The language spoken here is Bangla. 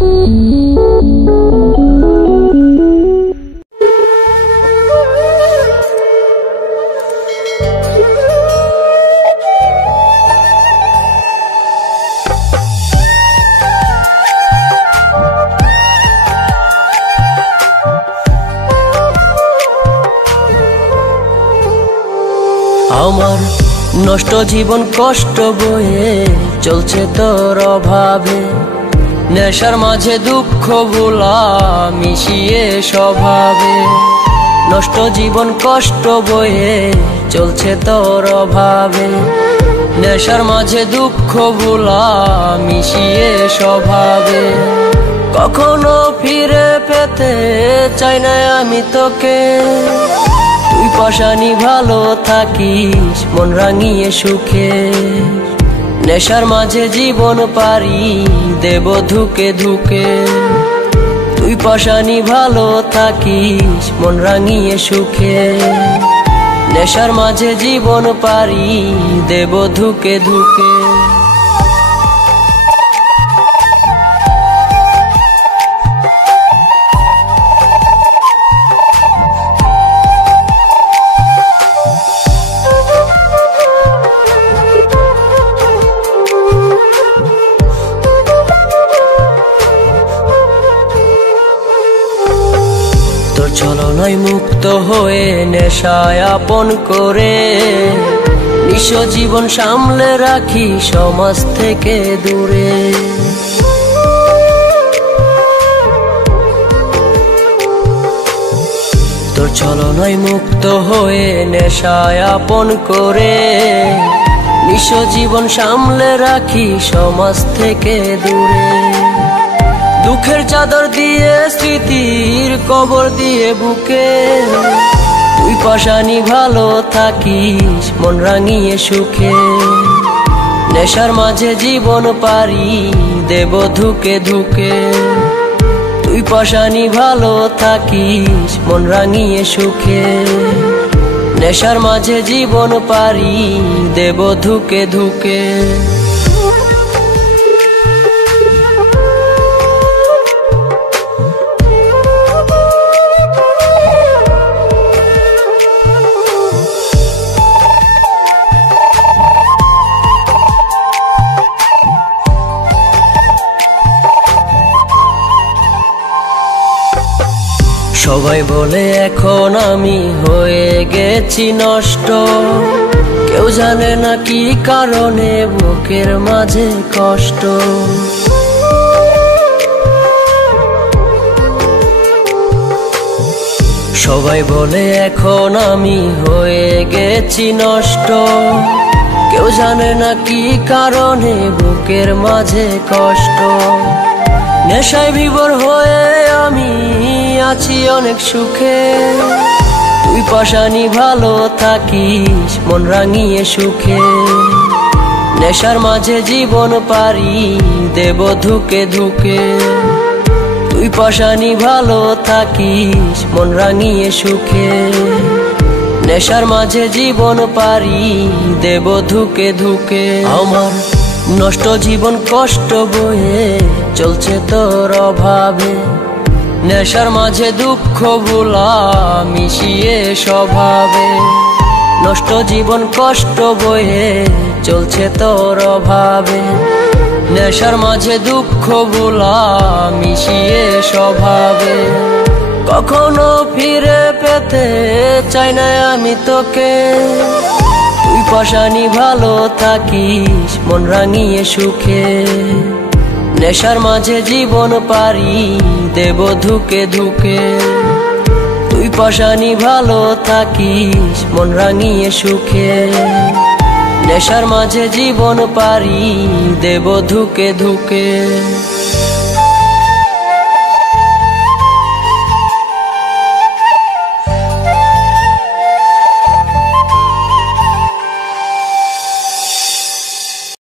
আমার নষ্ট জীবন কষ্ট বয়ে চলছে তোর অভাবে, নেশার মাঝে দুঃখ ভোলা মিশিয়ে স্বভাবে। নষ্ট জীবন কষ্ট বয়ে চলছে তোর অভাবে, নেশার মাঝে দুঃখ ভোলা মিশিয়ে স্বভাবে। কখনো ফিরে পেতে চাই না আমি তোকে, তুই পাশানি ভালো থাকিস মন রাঙিয়ে সুখে। নেশার মাঝে জীবন পারি দেব ধুকে ধুকে, তুই পাশানি ভালো থাকিস মন রাঙিয়ে সুখে। নেশার মাঝে জীবন পারি দেব ধুকে ধুকে। ছলনায় মুক্ত হয়ে নেশায় আপন করে, নিঃস জীবন সামলে রাখি সমাজ থেকে দূরে। তোর ছলনায় মুক্ত হয়ে নেশায় আপন করে, নিঃস জীবন সামলে রাখি সমাজ থেকে দূরে। দুঃখের চাদর দিয়ে স্মৃতির কবর দিয়ে বুকে, তুই পাশানি ভালো থাকিস মন রাঙিয়ে সুখে। নেশার মাঝে জীবন পারি দেব ধুকে ধুকে, তুই পাশানি ভালো থাকিস মন রাঙিয়ে সুখে। নেশার মাঝে জীবন পারি দেব ধুকে ধুকে। সবাই বলে এখন আমি হয়ে গেছি নষ্ট, কেউ জানে না কি কারণে বুকের মাঝে কষ্ট। সবাই বলে এখন আমি হয়ে গেছি নষ্ট, কেউ জানে না কি কারণে বুকের মাঝে কষ্ট। নেশায় বিভোর হয়ে আমি আছি অনেক সুখে, তুই পাশানি ভালো থাকিস মন রাঙিয়ে সুখে। নেশার মাঝে জীবন পারি দেব ধুকে ধুকে, তুই পাশানি ভালো থাকিস মন রাঙিয়ে সুখে। নেশার মাঝে জীবন পারি দেব ধুকে ধুকে। আমার নষ্ট জীবন কষ্ট বয়ে চলছে তোর অভাবে, নেশার মাঝে দুঃখ ভোলা মিশিয়ে স্বভাবে। নষ্ট জীবন কষ্ট বয়ে চলছে তোর অভাবে, নেশার মাঝে দুঃখ ভোলা মিশিয়ে স্বভাবে। কখনো ফিরে পেতে চাই না আমি তোকে, তুই পাশানি ভালো থাকিস মন রাঙিয়ে সুখে। নেশার মাঝে জীবন পারি দেব ধুকে ধুকে, তুই পাশানি ভালো থাকিস মন রাঙিয়ে সুখে। নেশার মাঝে জীবন পারি দেব ধুকে ধুকে।